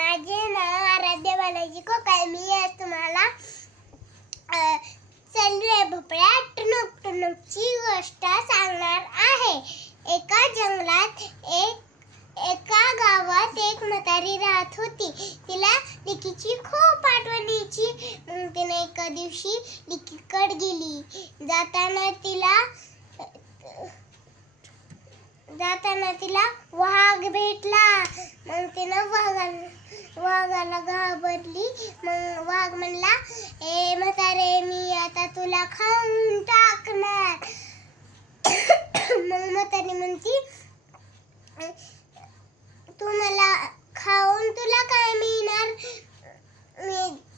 माझे नाव आराध्य बालाजी कोकाळे. मी आज तुम्हाला चल रे भोपळ्या टुनुक टुनुकची गोष्ट सांगणार आहे. एका जंगलात एका गावात एक म्हातारी राहत होती. तिला लिकीची खूप आठवण यायची. तिने एका दिवशी लिकीकडे गेली. जाताना तिला वाघ भेटला. मग तिने वाघाला घाबरली. मग वाघ म्हणला, ए म्हातारे, मी आता तुला खाऊन टाकणार. मग म्हातारी म्हणती, तू मला खाऊन तुला काय मिळणार?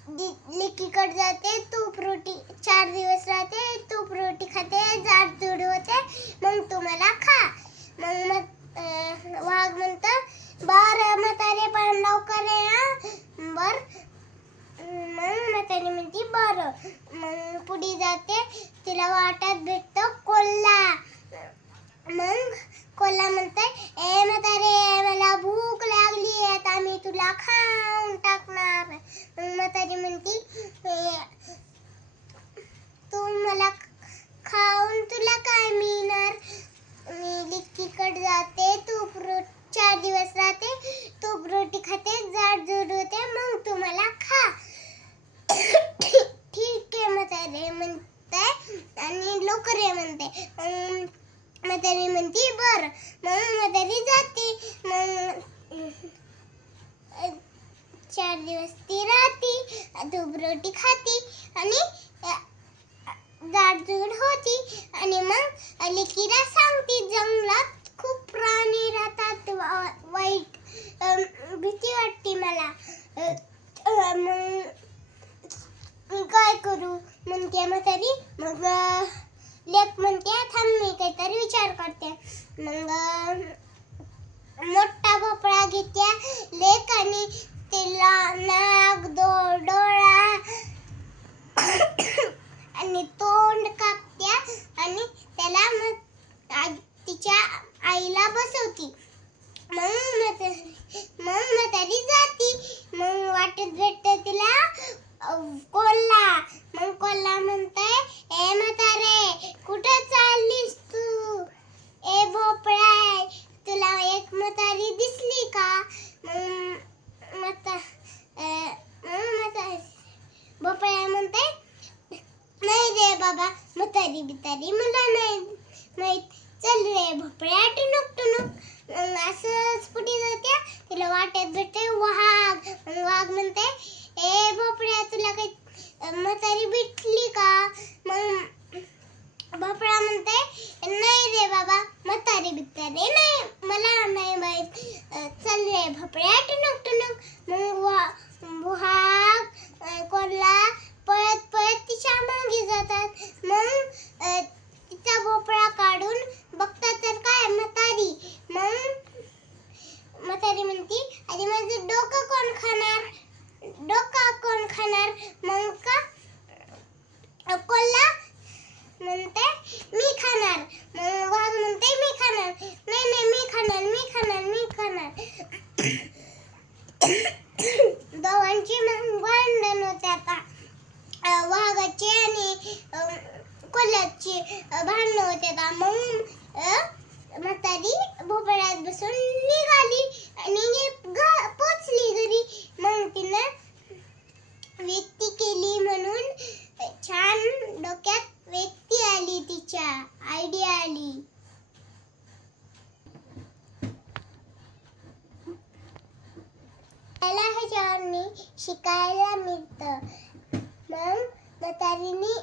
मी लिकीकडे जाते, तूप रोटी 4 दिवस राहते, तूप रोटी खाते, जाडजूड होते, मग तू मला खा. मग वाघ म्हणतो, बरं म्हातारे, पण लवकर ये ना. मग म्हातारी म्हणती बरं. मग पुढे जाते. तिला वाटेत भेटतो कोल्हा. मग कोल्हा म्हणतोय, ए म्हातारे, मला भूक लागली, आता मी तुला खाऊन टाकणार. मग म्हातारी म्हणती, तू मला खाऊन तुला काय मिळणार? मी लिकीकडे जाते, 4 दिवस राहते, तूप रोटी खाते, जाडजूड होते, मग तू मला खा. ठीक आहे म्हातारे म्हणते आणि लवकर ये म्हणते. म्हातारी म्हणती बर. मग म्हातारी जाते. मग 4 दिवस ती राहती, तूप रोटी खाती आणि जाडजूड होती. आणि मग लिकीला सांगते, जंगलात खूप प्राणी राहतात, वाईट भीती वाटते मला. मग मी काय करू म्हणते म्हातारी. मग लेक म्हणते, थांब, मी काहीतरी विचार करते. मग मोठा भोपळा घेते लेक आणि तिला नाक, डोळा आणि तोंड कापत्या आणि त्याला मग तिच्या आईला बसवती. मग म्हातारी जाती. मग वाटेत भेटते तिला कोल्हा. मग कोल्हा म्हणतोय, ए म्हातारे, कुठं चाललीस तू? ए भोपळा, तुला एक म्हातारी दिसली का? भोपळा म्हणतोय, नाही रे बाबा, म्हातारी बितारी मला नाही माहित. चल रे भोपळ्या टुनुक टुनुक. असंच पुढे जाते. तिला वाटेत भेटते वाघ. वाघ म्हणते, ए भोपळ्या, तुला काही म्हातारी भेटली का? मग भोपळा म्हणते, नाही रे बाबा, म्हातारी बितारी नाही, मला नाही माहित. चल रे भोपळ्या टुनुक टुनुक. मग वाघ, कोल्हा पळत पळत तिच्या मागे जातात. मग तिचा भोपळा काढून बघतात तर काय, म्हातारी. मग म्हातारी म्हणती, अरे माझं डोकं कोण खाणार? मग कोल्हा म्हणते, मी खाणार. मग वाघ म्हणते, मी खाणार. नाही, मी खाणार. दोघांची मग भांडण होते. आता वाघाची आणि कोल्ह्याची भांडण होते. मग म्हातारी भोपळ्यात बसून निघाली आणि पोचली घरी. मग तिनं व्यक्ती केली म्हणून छान डोक्यात व्यक्ती आली, तिच्या आयडिया आली. मला ह्याच्यावरनी शिकायला मिळतं. मग म्हातारीने